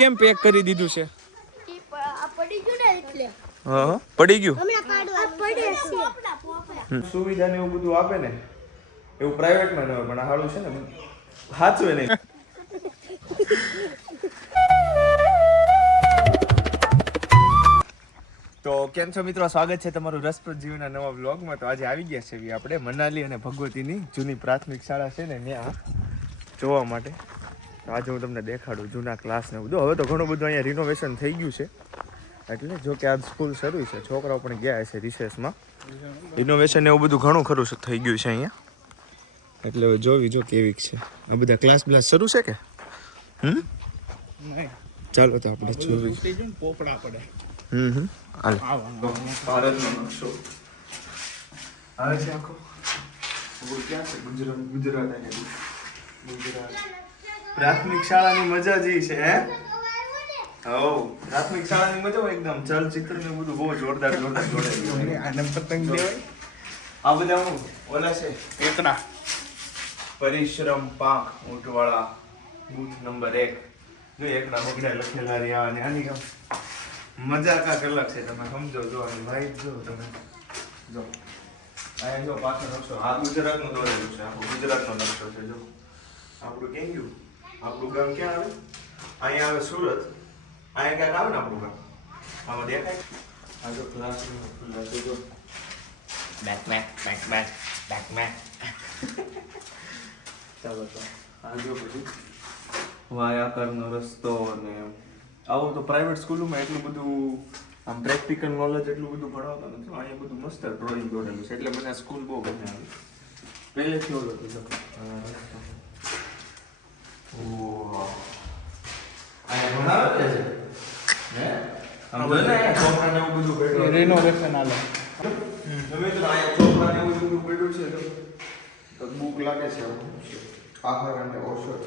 કેમ પેક કરી દીધું છે? પડી ગયું ને એટલે. હા પડી ગયું. સુવિધા ને એવું બધું આપે ને એવું પ્રાઇવેટમાં ન હોય પણ આ હાલું છે ને સાચું નહીં. તો કેમ છો મિત્રો, સ્વાગત છે તમારું રસપ્રદ જીવનના નવા વ્લોગમાં. તો આજે આવી ગયા છે આપણે મનાલી અને ભગવતીની જૂની પ્રાથમિક શાળા છે ને ત્યાં જોવા માટે. તો આજે હું તમને દેખાડું જૂના ક્લાસ ને બધું. હવે તો ઘણું બધું અહીંયા રિનોવેશન થઈ ગયું છે, એટલે જો કે આજ સ્કૂલ શરૂ છે, છોકરાઓ પણ ગયા હશે રિસેસમાં. રિનોવેશન એવું બધું ઘણું ખરું થઈ ગયું છે અહીંયા, એટલે હવે જોવી જો કેવી છે. આ બધા ક્લાસ બ્લાસ શરૂ છે કે ચાલો તો આપણે જોવી. પોપડા પડે. હાલ ભારતનો નકશો આવે છે આખો. ક્યાં છે? ગુજરાત પ્રાથમિક શાળાની મજા જ છે. હે હો, પ્રાથમિક શાળાની મજા હોય એકદમ. ચલચિત્ર ને બધું બહુ જોરદાર જોડેલું. આને પતંગ દેવાય. આ બધા હું ઓલા છે એકડા પરિશ્રમ પાંખ ઊંટવાળા બૂથ નંબર 1 જો એકડા બગડા લખેલા રહ્યા. અને આની મજા કાંક અલગ છે, તમે સમજો. જો અને ભાઈ જો તમે જો અહીંયા જો પાછળ નકશો. આ ગુજરાતનો દોરેલું છે, આખું ગુજરાતનો નકશો છે. જો આપણું કેમ ગયું, આપણું ગામ ક્યાં આવે? અહીંયા આવે સુરત. અહીંયા ક્યાંક આવે ને આપણું ગામ. આમાં દેખાય. આ જો ક્લાસરૂમ ખુલ્લા છે. જો બેક ચાલો તો આ જો બધું વાયાકરનો રસ્તો. અને આવું તો પ્રાઇવેટ સ્કૂલોમાં એટલું બધું આમ પ્રેક્ટિકલ નોલેજ એટલું બધું ભણાવતા નથી. અહીંયા બધું મસ્ત ડ્રોઈંગ દોરેલું છે, એટલે મને આ સ્કૂલ બહુ ગમે આવી. પહેલેથી ઓલો હતો. અહીંયા ભણાવે છે હે આમ જો ને છોકરાને એવું બધું બેઠું રિનોવેશન આલે. તમે તો અહીંયા છોકરાને એવું બધું બેઠું છે તો બુક લાગે છે આખર અને ઔષધ.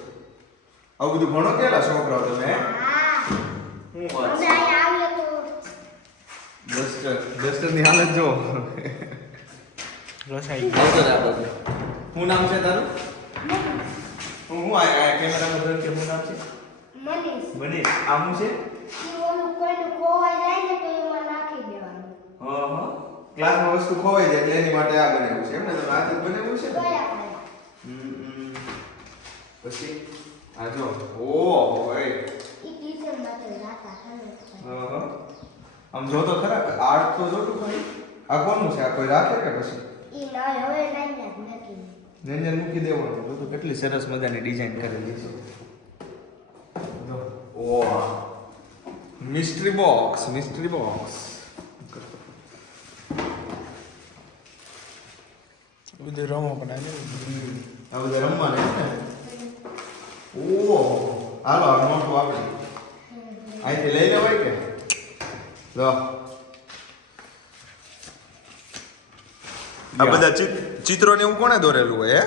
આવું બધું ભણો કેલા છોકરાઓ તમે? હું વાત છે. ડસ્ટરની હાલત જો. રસાઈ શું નામ છે તારું? હું આ કેમેરામાં જોઈને કે શું નામ છે? મનીષ. આ શું છે? હા ક્લાસમાં વસ્તુ ખોવાઈ જાય એટલે એની માટે આ બનાવ્યું છે. એમને તમે હાથે બનાવ્યું છે ને? પછી આ જો ઓહો ભાઈ આમ જો તો ખરા આર્ટ તો જો તો ખરી. આ કોનું છે? આ કોઈ રાખે કે પછી નંજન મૂકી દેવાનું? જો તો કેટલી સરસ મજાની ડિઝાઇન કરેલી છે. ઓહ મિસ્ટ્રી બોક્સ. બધું રમો પણ આ બધા રમવાના છે ને. ઓહો હાલો આ નોટો આપણે અહીંથી લઈ લેવાય કે લો. આ બધા ચિત્રો ને એવું કોણે દોરેલું હોય?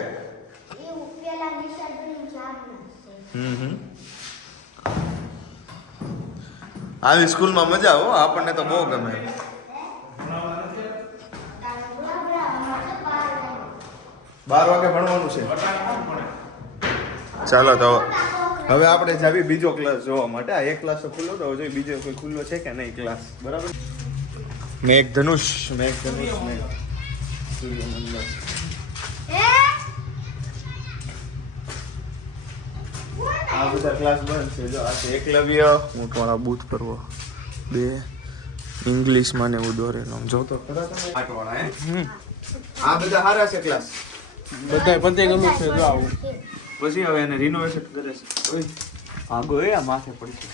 આવી સ્કૂલમાં મજા હો, આપણને તો બહુ ગમે. 12 વાગે ભણવાનું છે. ચાલો તો હવે આપણે જાવી બીજો ક્લાસ જોવા માટે. આ એક ક્લાસ તો ખુલ્લો તો જોઈએ બીજો કોઈ ખુલ્લો છે કે નહીં ક્લાસ. બરાબર. મેઘધનુષ સૂર્યમંડળ. આ બધા ક્લાસ બંધ છે. જો આ છે એકલવ્ય ઊંટવાળા બૂથ કરવો 2 ઇંગ્લિશમાં ને એવું દોરેલું. જો તો ખરા તમે આટવાળા હે. આ બધા સારા છે ક્લાસ. બધા પતે ગમે છે. જો આવું પછી હવે એને રિનોવેશન કરે છે. ઓય આગો એ આ માથે પડી છે.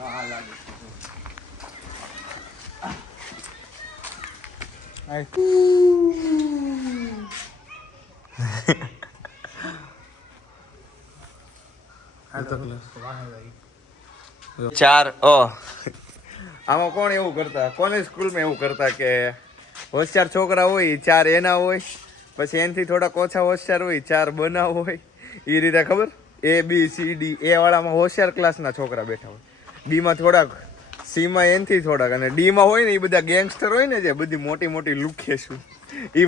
આ લાગે ચાર આમાં કોણ એવું કરતા? કોની સ્કૂલમાં એવું કરતા કે હોશિયાર છોકરા હોય 4 એના હોય, પછી એનાથી થોડાક ઓછા હોશિયાર હોય 4 બનાવ હોય. એ રીતે ખબર ABCD A વાળામાં હોશિયાર ક્લાસના છોકરા બેઠા હોય, B માં થોડાક, C માં એનથી થોડાક, અને D માં હોય ને એ બધા ગેંગસ્ટર હોય ને જે બધી મોટી મોટી લુખે શું ઈ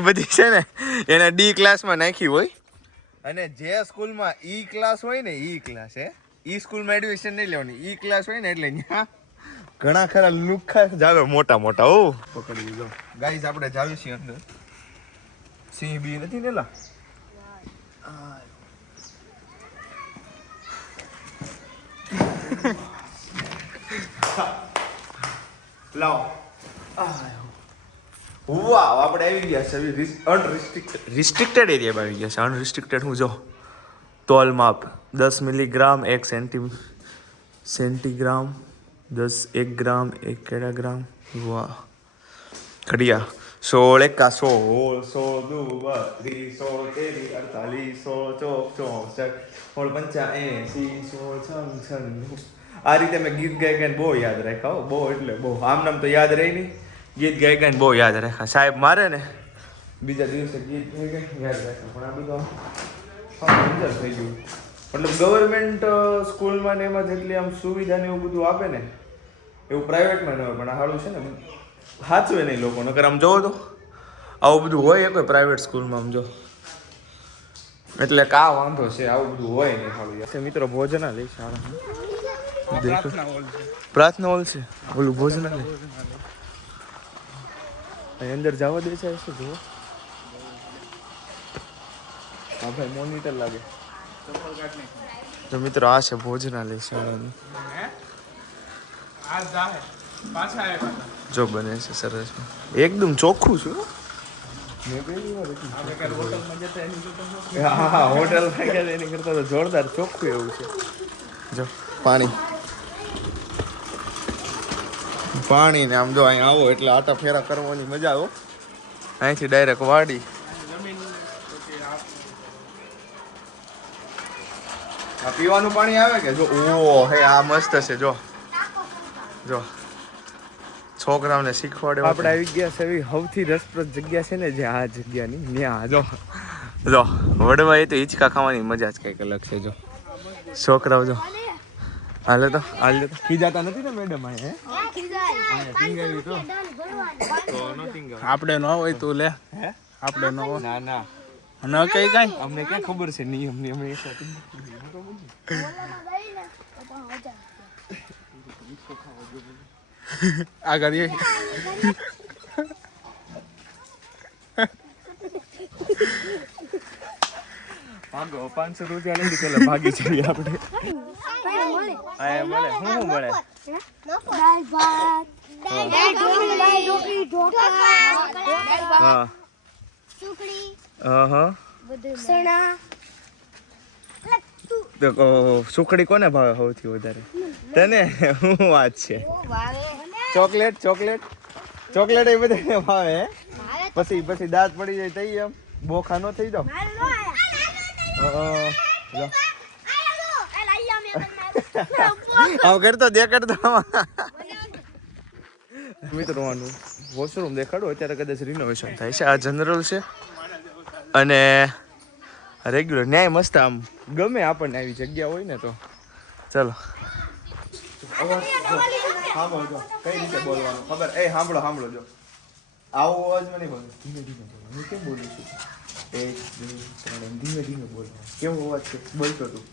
બધી છે ને એને ડી ક્લાસમાં નાખી હોય અને જે સ્કૂલમાં ઈ ક્લાસ હોય ને ઈ ક્લાસ ઈ સ્કૂલમાં એડમિશન નહીં લેવાની ઈ ક્લાસ હોય ને એટલે ત્યાં ઘણા ખરા લુખા જાવે મોટા મોટા ઓ પકડી લીધો ગાઈસ આપણે જાવી છીએ અંદર સિંહ બી નથી ને લા લાવ વાવ આપણે આવી ગયા છે રિસ્ટ્રિક્ટેડ એરિયામાં આવી ગયા છે અનરિસ્ટ્રિક્ટેડ હું જો તોલ માપ 10 મિલીગ્રામ 1 સેન્ટીગ્રામ 10 1 ગ્રામ 1 કિલોગ્રામ વાહ ઘડિયા 16 એકા 16 16 દુ 32 33 48 16 આ રીતે મેં ગીત ગાઈ ગાઈને બહુ યાદ રાખ્યા બહુ એટલે બહુ આમ નામ તો યાદ રહી નહીં ગીત ગાઈ ગાઈને બહુ યાદ રાખ્યા સાહેબ મારે ને બીજા દિવસે ગીત ગાઈ ગાઈને યાદ રાખ્યા પણ આ બધું મંજર થઈ ગયું મતલબ ગવર્મેન્ટ સ્કૂલમાં ને એમાં જેટલી આમ સુવિધા ને એવું બધું આપે ને એવું પ્રાઇવેટમાં ન હોય પણ આ સારું છે ને સાચું નહીં લોકો નકર આમ જોવો તો આવું બધું હોય કોઈ પ્રાઇવેટ સ્કૂલમાં આમ જો એટલે કા વાંધો છે આવું બધું હોય નહીં સારું મિત્રો ભોજનાલય સારા પ્રાર્થના હોલ છે ઓલું ભોજનાલય અંદર જવા દે છે શું જુઓ હા ભાઈ મોનિટર લાગે તો મિત્રો આ છે ભોજનાલય શાળાનું જો બને છે સરસ એકદમ ચોખ્ખું છું હા હોટલ એની કરતા તો જોરદાર ચોખ્ખું એવું છે જો પાણી ને આમ જો અહીં આવો એટલે આટા ફેરા કરવાની મજા આવો અહીંથી ડાયરેક્ટ વાડી આ પીવાનું પાણી આવે કે જો ઓ હે આ મસ્ત છે જો છોકરાઓને શીખવાડે આપણે આવી ગયા છે એવી સૌથી રસપ્રદ જગ્યા છે ને જે આ જગ્યાની ત્યાં જો વડવા એ તો હિંચકા ખાવાની મજા જ કંઈક અલગ છે જો છોકરાઓ જો હાલે તો ખીજાતા નથી ને મેડમ આપણે ન હોય તું લે આપણે ન હોય ના ન કઈ કઈ અમને ક્યાં ખબર છે નિયમ ની અમે આગળ ભાગો 500 રૂપિયા લઈ પેલા ભાગી જઈએ આપણે મળે શું મળે દાળ ભાત રોટલી ઢોકળા હા સુખડી હા સણા તો સુખડી કોને ભાવે સૌથી વધારે તને શું વાત છે ચોકલેટ એ બધાને ભાવે પછી દાંત પડી જાય તઈ એમ બોખા નો થઈ જાવ કરતો મિત્રોનું વોશરૂમ દેખાડો અત્યારે કદાચ રિનોવેશન થાય છે આ જનરલ છે અને રેગ્યુલર ન્યાય મસ્ત આમ ગમે આપણને આવી જગ્યા હોય ને તો ચલો સાંભળો કઈ રીતે બોલવાનું ખબર સાંભળો જો આવો અવાજમાં નહીં બોલો ધીમે બોલો હું કેમ બોલું છું 1 2 3 ધીમે બોલવાનું કેવો અવાજ છે બોલતો તું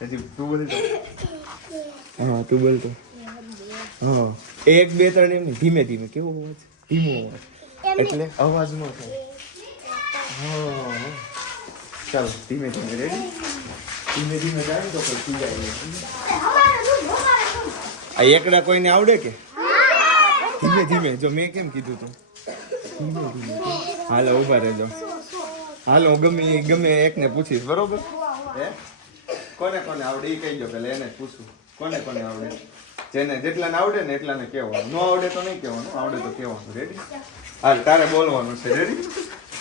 હજી તું બોલતો હા તું બોલતો હા 1 2 3 એમ નહીં ધીમે કેવો અવાજ ધીમો અવાજ એટલે અવાજ ન થાય હા ચાલો ધીમે રેડી ધીમે જાય તો પછી જાય આ એકડા કોઈને આવડે કે ધીમે જો મેં કેમ કીધું તું ધીમે હાલો ઉભા રહેજો હાલો ગમે એકને પૂછીશ બરોબર હે કોને આવડે એ કહી દો પેલા એને પૂછું કોને આવડે જેને જેટલાને આવડે ને એટલાને કહેવાનું ન આવડે તો નહીં કહેવાનું આવડે તો કહેવાનું રેડી હાલ તારે બોલવાનું છે રેડી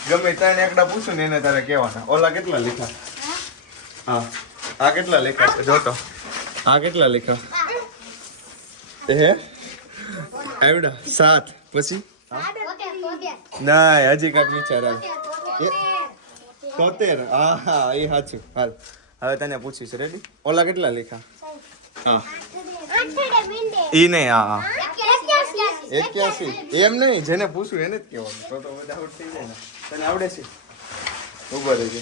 ગમે ત્રણ એકડા પૂછું ને એને તારે કહેવાના ઓલા કેટલા લીખા હા આ કેટલા લેખા છે જોતો આ કેટલા લેખા હે આવડા 7 પછી ના હજી કાંઈક વિચાર આવે 73 હા એ સાચું હાલ હવે તને પૂછીશ રેડી ઓલા કેટલા લેખા હા ઈ નહીં હા 81 એમ નહીં, જેને પૂછ્યું એને જ કહેવાનું. તો બધા આઉટ થઈ જાય ને. તને આવડે છે? ઉભો રહેજે.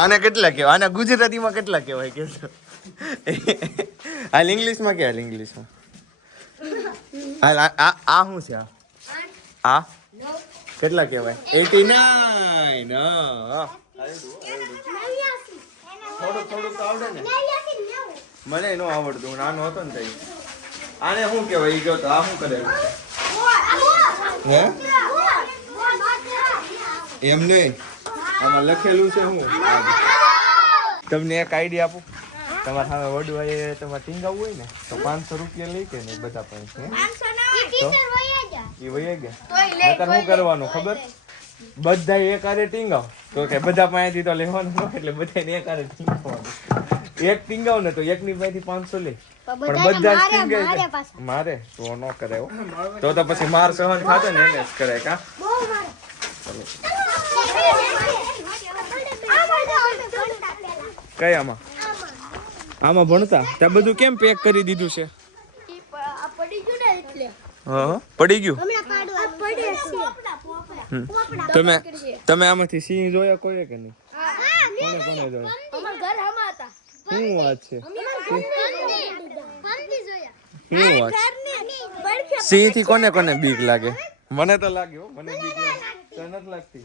આને કેટલા કહેવાય? આને ગુજરાતીમાં કેટલા કહેવાય કે? હાલ ઇંગ્લિશમાં કે? હાલ ઇંગ્લિશમાં હાલ. આ શું છે? આ કેટલા કહેવાય? 89. હા, થોડુંક તો આવડે ને. મને ન આવડતું, હું નાનો હતો ને તઈ. આને શું કહેવાય? ઈ કહો તો. આ શું કરે? હે એમ નહીં, આમાં લખેલું છે હું. તમને એક આઈડિયા આપું. તમારા સામે વડવાએ તમારે ટીંગાવવું હોય ને તો 500 રૂપિયા લઈ કે નહીં બધા પાસે? એ વહી ગયા. નકર શું કરવાનું ખબર? બધા એક આરે ટીંગાવ તો કે બધા પાસેથી તો લેવાનું ન, એટલે બધાને એક આરે ટીંગાવવાનું. એક ટીંગાવ ને તો એકની પાસેથી 500 લે, પણ બધા જ ટીંગાય મારે તો ન કરાય. તો પછી માર સહન ખાતે ને એને જ કરાય. કા કઈ આમાં ભણતા ત્યાં બધું કેમ પેક કરી દીધું છે? હા, પડી ગયું. તમે આમાંથી સિંહ જોયા કોઈ કે નહીં? કોને જોયા? શું વાત છે? શું વાત? સિંહ થી કોને બીક લાગે? મને તો લાગે હો, મને બીક લાગે. તો નથી લાગતી?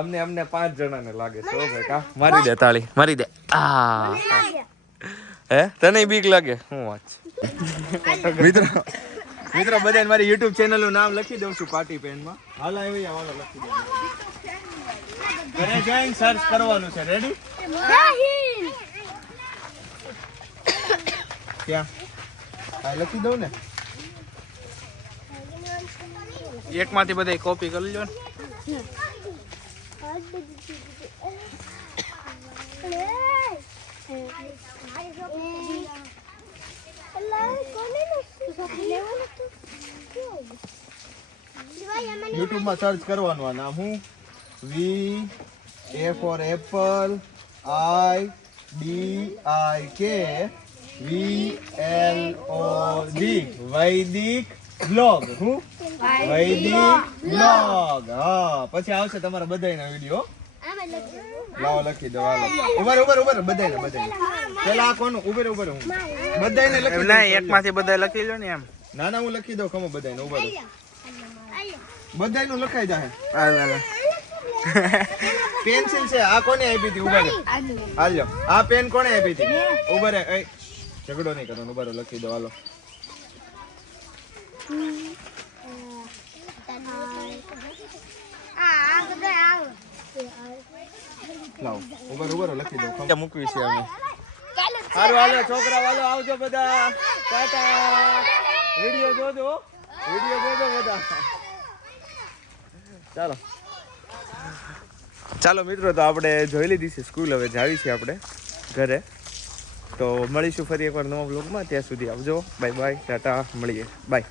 અમને 5 જણાને લાગે છે. ભાઈ કા મારી દે તાળી, મારી દે. હે તને બીક લાગે? શું વાત છે? મિત્રો બધાને મારી YouTube ચેનલ નું નામ લખી દઉં છું પાર્ટી પેનમાં. હાલ આવી હાલો લખી દઉં. ઘરે જઈને સર્ચ કરવાનું છે. રેડી? ક્યાં? હા લખી દઉં ને. એકમાંથી બધા કોપી કરી લો ને. YouTube માં સર્ચ કરવાનું આ નામ. હું V A for apple I D I K VLOG વૈદિક બ્લોગ. હું વૈદિક બ્લોગ. હા, પછી આવશે તમારા બધાયના વિડિયો. લાવો લખી દો. હાલો ઉભર બધાયને. પેલા આ કોનું? ઉભર હું બધાયને લખી દઉં. ના, એકમાંથી બધા લખી લો ને એમ. ના હું લખી દઉં. ખમો બધાયને. ઉભર બધાયનું લખાઈ જાય. પેન્સિલ છે. આ કોને આપી હતી? ઉભર હાલ્યો. આ પેન કોને આપી હતી? ઉભર ઝઘડો નહીં કરવાનો. ઉભર લખી દો. હાલો લાવો. ઉભર લખી દો. મૂકવી છે અમે. હાલો છોકરા વાલો આવજો બધા. ટાટા. વિડિયો જોજો બધા. ચાલો મિત્રો, તો આપણે જોઈ લીધી છે સ્કૂલ. હવે જાવી છે આપણે ઘરે. તો મળીશું ફરી એકવાર નવા બ્લોગમાં. ત્યાં સુધી આવજો. બાય બાય, ટાટા, મળીએ. બાય.